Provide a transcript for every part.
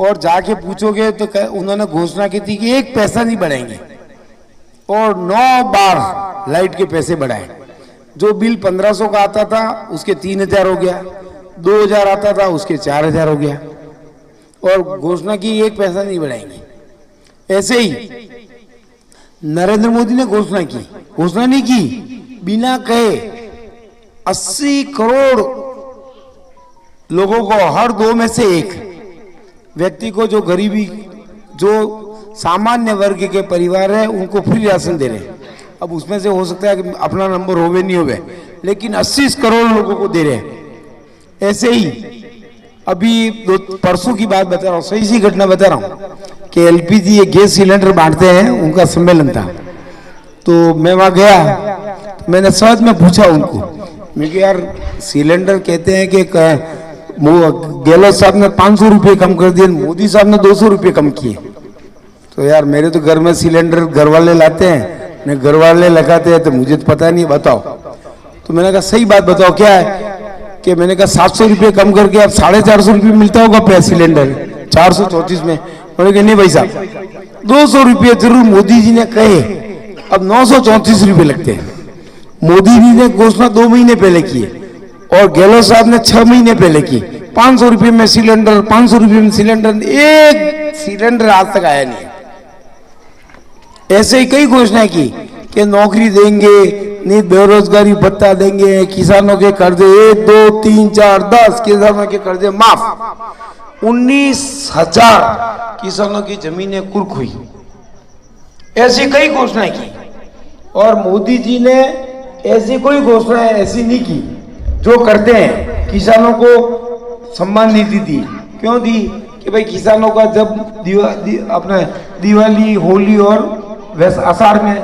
और जाके पूछोगे तो उन्होंने घोषणा की थी कि 1 पैसा नहीं बढ़ाएंगे और 9 बार लाइट के पैसे बढ़ाए। जो बिल 1500 का आता था उसके 3000 हो गया, 2000 आता था उसके 4000 हो गया, और घोषणा की 1 पैसा नहीं बढ़ाएंगे। ऐसे ही नरेंद्र मोदी ने घोषणा नहीं की, बिना कहे 80 करोड़ लोगों को, हर 2 में से 1 व्यक्ति को, जो गरीबी, जो सामान्य वर्ग के परिवार है, उनको फ्री राशन दे रहे हैं। अब उसमें से हो सकता है कि अपना नंबर होवे नहीं होवे, लेकिन 80 करोड़ लोगों को दे रहे हैं। ऐसे ही अभी परसों की बात बता रहा हूँ, सही सी घटना बता रहा हूँ कि एलपीजी ये गैस सिलेंडर बांटते हैं, उनका सम्मेलन था। तो मैं वहाँ गया, मैंने सहज में पूछा उनको, मैं कि यार सिलेंडर कहते हैं कि गहलोत साहब ने 500 रुपये कम कर दिए, मोदी साहब ने 200 रुपये कम किए। तो यार मेरे तो घर में सिलेंडर घर वाले लाते हैं, न घर वाले लगाते हैं, तो मुझे तो पता नहीं, बताओ। तो मैंने कहा सही बात बताओ क्या है, कि मैंने कहा 700 रुपये कम करके अब 450 रुपये मिलता होगा पे सिलेंडर 434 में। बोले कि नहीं भाई साहब 200 रुपये जरूर मोदी जी ने कहे, अब 934 रुपये लगते हैं। मोदी जी ने घोषणा 2 महीने पहले की और गहलोत साहब ने 6 महीने पहले की। 500 रुपये में सिलेंडर, 500 रुपये में सिलेंडर, एक सिलेंडर आज तक आया नहीं। ऐसे ही कई घोषणाएं की कि नौकरी देंगे, नहीं बेरोजगारी भत्ता देंगे, किसानों के कर्जे 1, 2, 3, 4, 10 किसानों के कर्जे माफ, 19,000 किसानों की जमीनें कुर्क हुई। ऐसी कई घोषणाएं की और मोदी जी ने ऐसी कोई घोषणाएं ऐसी नहीं की जो करते हैं। किसानों को सम्मान निधि दी, क्यों दी? कि भाई किसानों का जब अपने दिवाली, होली और आषाढ़ में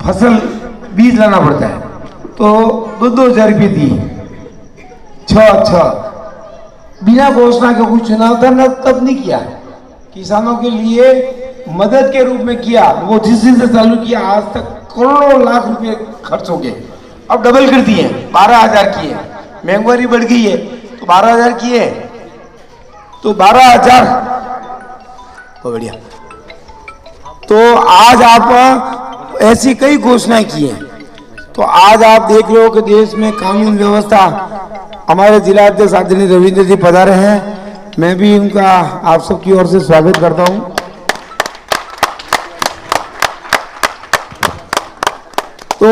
फसल बीज लाना पड़ता है, तो 2,000 रुपये दी। 6 बिना घोषणा के कुछ चुनाव था ना, तब नहीं किया। किसानों के लिए मदद के रूप में किया, वो जिस दिन से चालू किया आज तक करोड़ों लाख रुपए खर्च हो गए। अब डबल कर दिए, 12,000 किए। महंगाई बढ़ गई है तो 12,000 किए, तो 12,000 बढ़िया। तो आज आप ऐसी कई घोषणाएं की हैं। तो आज आप देख रहे हो कि देश में कानून व्यवस्था, हमारे जिला अध्यक्ष आदरणीय रविंद्र जी पधारे हैं, मैं भी उनका आप सबकी ओर से स्वागत करता हूं। तो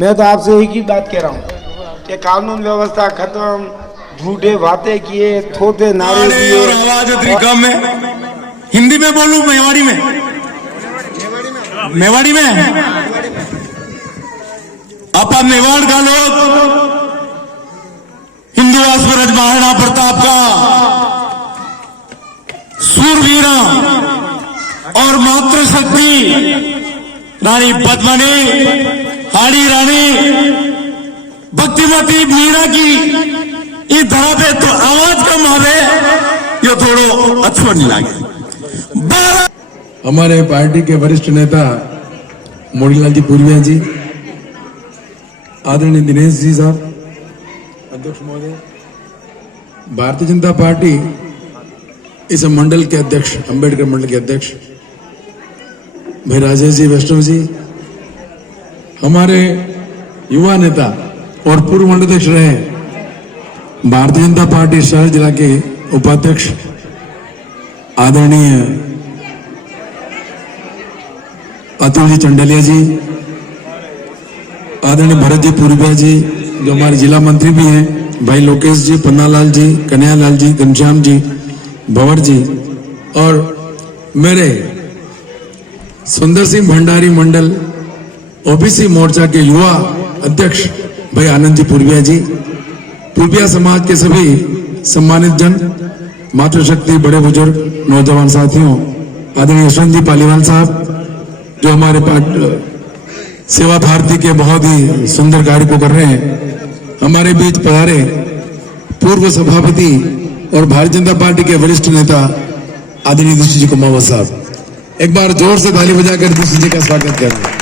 मैं तो आपसे एक ही बात कह रहा हूं कि कानून व्यवस्था खत्म, झूठे बातें किए, थोथे नारे दिए। आवाज में हिंदी में बोलूं, मेवाड़ी में आपा मेवाड़ का लोग हिंदू स्वराज महाराणा प्रताप का सूरवीरा और मातृशक्ति रानी पद्मनी, हाड़ी रानी भक्तिमती मीरा की ये धरा पे तो आवाज कम आवे, ये थोड़ो अच्छो नहीं लगे। हमारे पार्टी के वरिष्ठ नेता मोतीलाल जी पूर्विया जी, आदरणीय दिनेश जी साहब, अध्यक्ष महोदय, भारतीय जनता पार्टी इस मंडल के अध्यक्ष, अंबेडकर मंडल के अध्यक्ष भाई राजेश जी वैष्णव जी, हमारे युवा नेता और पूर्व मंडलाध्यक्ष रहे भारतीय जनता पार्टी शहर जिला के उपाध्यक्ष आदरणीय अतुल जी चंडलिया जी, आदरणीय भरत जी पूर्विया जी जो हमारे जिला मंत्री भी हैं, भाई लोकेश जी, पन्नालाल जी, कन्हैयालाल जी, घनश्याम जी, भंवर जी, और मेरे सुंदर सिंह भंडारी मंडल ओबीसी मोर्चा के युवा अध्यक्ष भाई आनंद जी पूर्विया जी, पूर्विया समाज के सभी सम्मानित जन, मातृशक्ति, बड़े बुजुर्ग, नौजवान साथियों, आदरणीय यशवंत जी पालीवाल साहब जो हमारे सेवा भारती के बहुत ही सुंदर कार्य को कर रहे हैं, हमारे बीच पधारे पूर्व सभापति और भारतीय जनता पार्टी के वरिष्ठ नेता आदरणीय दुष्य जी कुमावत साहब, एक बार जोर से ताली बजाकर दुष्य जी का स्वागत करें।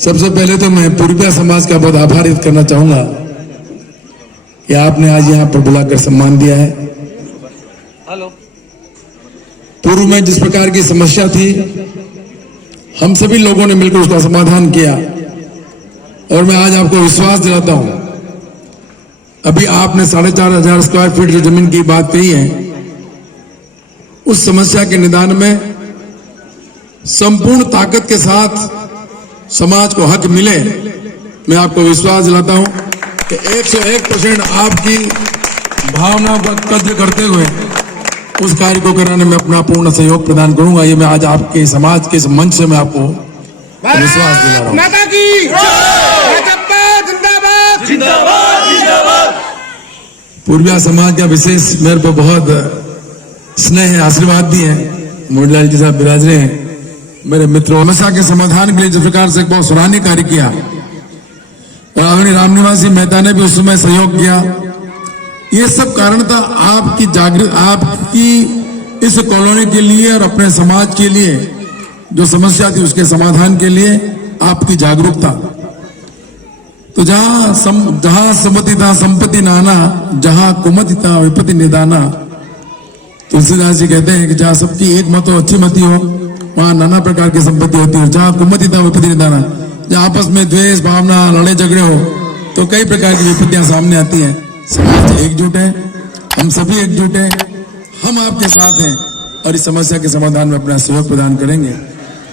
सबसे पहले तो मैं पूर्विया समाज का बहुत आभार व्यक्त करना चाहूंगा कि आपने आज यहाँ पर बुलाकर सम्मान दिया है। पूर्व में जिस प्रकार की समस्या थी, हम सभी लोगों ने मिलकर उसका समाधान किया और मैं आज आपको विश्वास दिलाता हूं, अभी आपने 4,500 स्क्वायर फीट जो जमीन की बात कही है, उस समस्या के निदान में संपूर्ण ताकत के साथ समाज को हक मिले। मैं आपको विश्वास दिलाता हूं कि 101% आपकी भावनाओं का कद्र करते हुए उस कार्य को कराने में अपना पूर्ण सहयोग प्रदान करूंगा। ये मैं आज आपके समाज के इस मंच से मैं आपको विश्वास दिला रहा हूं। माता की भाजपा जिंदाबाद जिंदाबाद जिंदाबाद। पूर्विया समाज का विशेष मेरे पर बहुत स्नेह है, आशीर्वाद भी है। मोहनलाल जी साहब विराज रहे हैं, मेरे मित्रों। समस्या के समाधान के लिए जिस प्रकार से बहुत सराहनीय कार्य किया, आदरणीय रामनिवासी मेहता ने भी उस समय सहयोग किया। ये सब कारण था आपकी इस कॉलोनी के लिए और अपने समाज के लिए जो समस्या थी उसके समाधान के लिए आपकी जागरूकता। तो जहां सम्मति था संपत्ति नाना, जहां कुमति था विपत्ति निदाना। तुलसीदास जी कहते हैं कि जहां सबकी एक मत हो, अच्छी मति हो, वहां नाना प्रकार की संपत्ति होती है। जहां कुमति था विपत्ति निदाना, जहां आपस में द्वेष भावना लड़े झगड़े हो तो कई प्रकार की विपत्तियां सामने आती हैं। समाज एकजुट है, हम सभी एकजुट हैं, हम आपके साथ हैं और इस समस्या के समाधान में अपना सहयोग प्रदान करेंगे।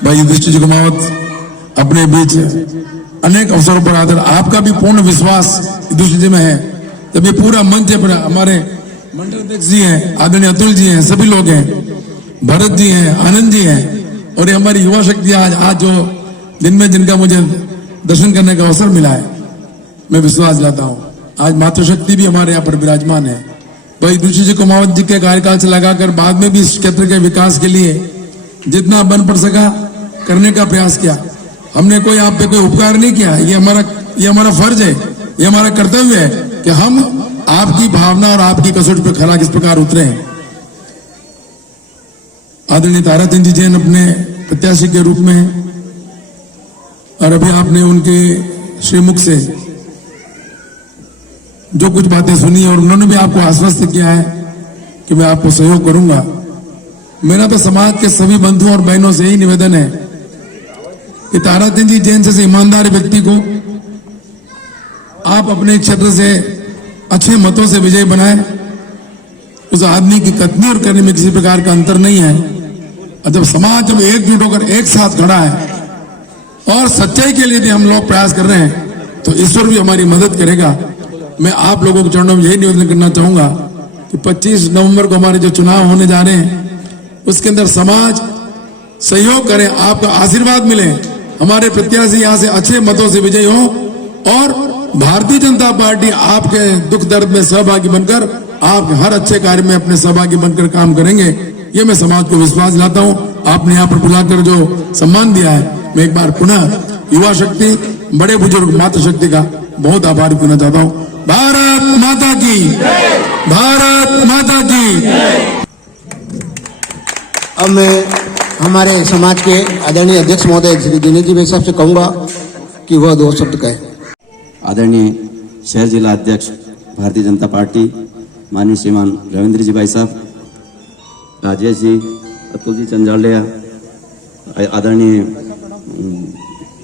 भाई युधिष्ठिर जी कुमावत अपने बीच अनेक अवसरों पर आकर आपका भी पूर्ण विश्वास युधिष्ठिर जी में है। जब ये पूरा मंच है, हमारे मंडल अध्यक्ष जी हैं, आदरणीय अतुल जी हैं, सभी लोग हैं, भरत जी हैं, आनंद जी हैं और ये हमारी युवा शक्ति आज जो दिन में जिनका मुझे दर्शन करने का अवसर मिला है, मैं विश्वास दिलाता हूं आज मातृशक्ति भी हमारे यहाँ पर विराजमान है। भाई युधिष्ठिर जी कुमावत जी के कार्यकाल से लगाकर बाद में भी इस क्षेत्र के विकास के लिए जितना बन पड़ सका करने का प्रयास किया। हमने कोई आप पे कोई उपकार नहीं किया। ये हमारा फर्ज है, ये हमारा कर्तव्य है कि हम आपकी भावना और आपकी कसौटी पे खरा किस प्रकार उतरे हैं। आदरणीय ताराचंद जी जैन अपने प्रत्याशी के रूप में और अभी आपने उनके श्रीमुख से जो कुछ बातें सुनी और उन्होंने भी आपको आश्वस्त किया है कि मैं आपको सहयोग करूंगा। मेरा तो समाज के सभी बंधुओं और बहनों से यही निवेदन है कि ताराचंद जी जैन जैसे ईमानदार व्यक्ति को आप अपने क्षेत्र से अच्छे मतों से विजयी बनाएं। उस आदमी की कथनी और करने में किसी प्रकार का अंतर नहीं है। और जब समाज जब एकजुट होकर एक साथ खड़ा है और सच्चाई के लिए भी हम लोग प्रयास कर रहे हैं तो ईश्वर भी हमारी मदद करेगा। मैं आप लोगों के चरणों में यही निवेदन करना चाहूंगा कि 25 नवंबर को हमारे जो चुनाव होने जा रहे हैं उसके अंदर समाज सहयोग करे, आपका आशीर्वाद मिले, हमारे प्रत्याशी यहाँ से अच्छे मतों से विजयी हो और भारतीय जनता पार्टी आपके दुख दर्द में सहभागी बनकर आप हर अच्छे कार्य में अपने सहभागी बनकर काम करेंगे। ये मैं समाज को विश्वास दिलाता हूँ। आपने यहाँ पर बुलाकर जो सम्मान दिया है, मैं एक बार पुनः युवा शक्ति, बड़े बुजुर्ग मातृशक्ति का बहुत आभारी होना चाहता हूँ। भारत माता की, भारत माता की। अब मैं हमारे समाज के आदरणीय अध्यक्ष महोदय श्री दिनेश जी भाई साहब से कहूंगा कि वह 2 शब्द कहें। आदरणीय शहर जिला अध्यक्ष भारतीय जनता पार्टी माननीय श्रीमान रविंद्र जी भाई साहब, राजेश जी, अतुल जी चंजालिया, आदरणीय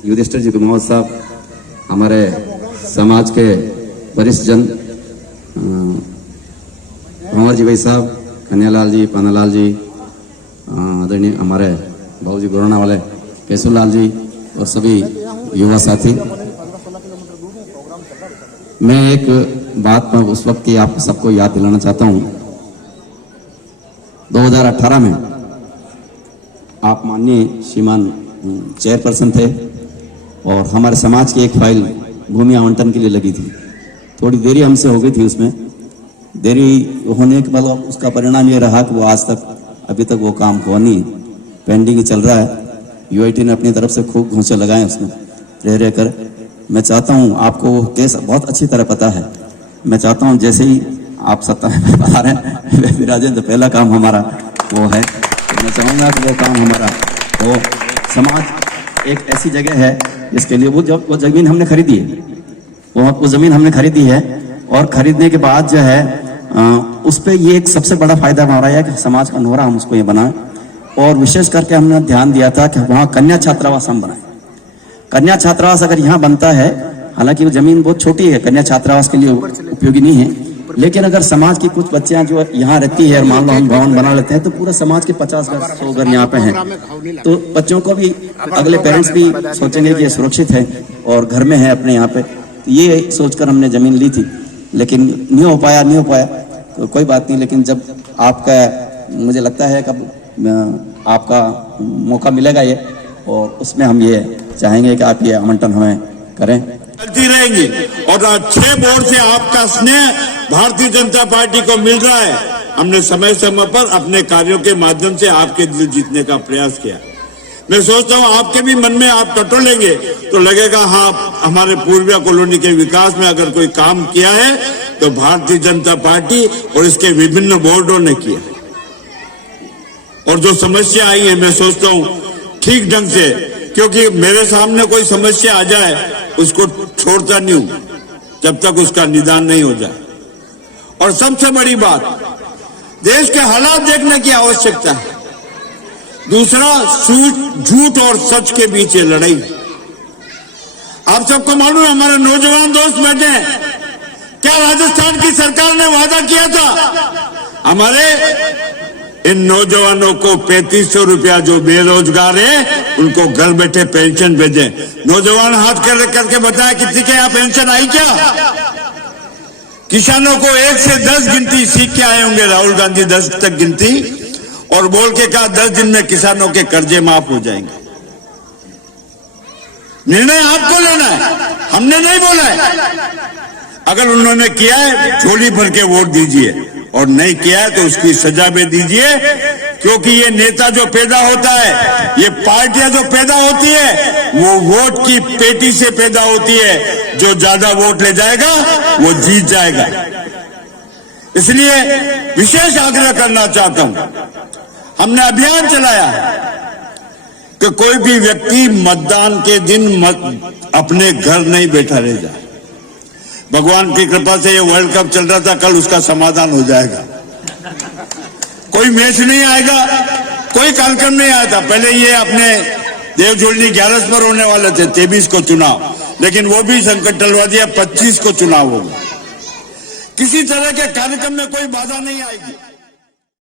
युधिष्ठिर जी कुमावत साहब, हमारे समाज के वरिष्ठ जन भंवर जी भाई साहब, कन्यालाल जी, पानालाल जी, आदरणीय हमारे बाबू जी गोरना वाले केशवलाल जी और सभी युवा साथी। मैं एक बात पर उस वक्त की आप सबको याद दिलाना चाहता हूं। 2018 में आप माननीय श्रीमान चेयरपर्सन थे और हमारे समाज की एक फाइल भूमि आवंटन के लिए लगी थी। थोड़ी देरी हमसे हो गई थी, उसमें देरी होने के बाद उसका परिणाम ये रहा कि वो आज तक अभी तक वो काम हुआ नहीं, पेंडिंग ही चल रहा है। यूआईटी ने अपनी तरफ से खूब घूंसे लगाए उसमें रह कर। मैं चाहता हूं, आपको वो केस बहुत अच्छी तरह पता है, मैं चाहता हूं जैसे ही आप सत्ता में आ रहे हैं विराजें तो पहला काम हमारा वो है। तो मैं चाहूँगा कि वो काम हमारा वो समाज एक ऐसी जगह है जिसके लिए वो ज़मीन हमने खरीदी है, वो ज़मीन हमने खरीदी है और खरीदने के बाद जो है उस पे ये एक सबसे बड़ा फायदा हमारा है कि समाज का नोरा हम उसको ये बनाए। और विशेष करके हमने ध्यान दिया था कि वहाँ कन्या छात्रावास हम बनाए। कन्या छात्रावास अगर यहाँ बनता है, हालांकि वो जमीन बहुत छोटी है, कन्या छात्रावास के लिए उपयोगी नहीं है, लेकिन अगर समाज की कुछ बच्चियां जो यहाँ रहती है और मान लो हम भवन बना लेते हैं तो पूरा समाज के 50 घर 100 घर यहाँ पे हैं, तो बच्चों को भी अगले पेरेंट्स भी सोचेंगे कि ये सुरक्षित है और घर में है अपने यहाँ पे। तो ये सोचकर हमने जमीन ली थी, लेकिन नहीं हो पाया तो कोई बात नहीं। लेकिन जब आपका, मुझे लगता है कब आपका मौका मिलेगा ये, और उसमें हम ये चाहेंगे कि आप ये आवंटन हमें करें। चलती रहेंगी और 6 वोट से आपका स्नेह भारतीय जनता पार्टी को मिल रहा है। हमने समय समय पर अपने कार्यों के माध्यम से आपके दिल जीतने का प्रयास किया। मैं सोचता हूं आपके भी मन में आप टटोलेंगे तो लगेगा हाँ, हमारे पूर्विया कॉलोनी के विकास में अगर कोई काम किया है तो भारतीय जनता पार्टी और इसके विभिन्न बोर्डों ने किया। और जो समस्या आई है, मैं सोचता हूं ठीक ढंग से, क्योंकि मेरे सामने कोई समस्या आ जाए उसको छोड़ता नहीं हूं जब तक उसका निदान नहीं हो जाए। और सबसे बड़ी बात, देश के हालात देखने की आवश्यकता है। दूसरा, झूठ और सच के बीच ये लड़ाई। आप सबको मालूम है, हमारे नौजवान दोस्त बैठे हैं, क्या राजस्थान की सरकार ने वादा किया था हमारे इन नौजवानों को 3500 रुपया, जो बेरोजगार है उनको घर बैठे पेंशन भेजे। नौजवान हाथ करके बताया कितनी के यहाँ पेंशन आई क्या? किसानों को 1 से 10 गिनती सीख के आए होंगे राहुल गांधी, 10 तक गिनती, और बोल के कहा 10 दिन में किसानों के कर्जे माफ हो जाएंगे। निर्णय आपको लेना है, हमने नहीं बोला है। अगर उन्होंने किया है झोली भर के वोट दीजिए, और नहीं किया है तो उसकी सजा भी दीजिए, क्योंकि ये नेता जो पैदा होता है, ये पार्टियां जो पैदा होती है, वो वोट की पेटी से पैदा होती है। जो ज्यादा वोट ले जाएगा वो जीत जाएगा। इसलिए विशेष आग्रह करना चाहता हूं, हमने अभियान चलाया कि कोई भी व्यक्ति मतदान के दिन अपने घर नहीं बैठा रह जाए। भगवान की कृपा से ये वर्ल्ड कप चल रहा था, कल उसका समाधान हो जाएगा। कोई मैच नहीं आएगा, कोई कार्यक्रम नहीं आया था। पहले ये अपने देवझोलनी 11 पर होने वाले थे, 23 को चुनाव, लेकिन वो भी संकट टलवा दिया, 25 को चुनाव होगा। किसी तरह के कार्यक्रम में कोई बाधा नहीं आएगी।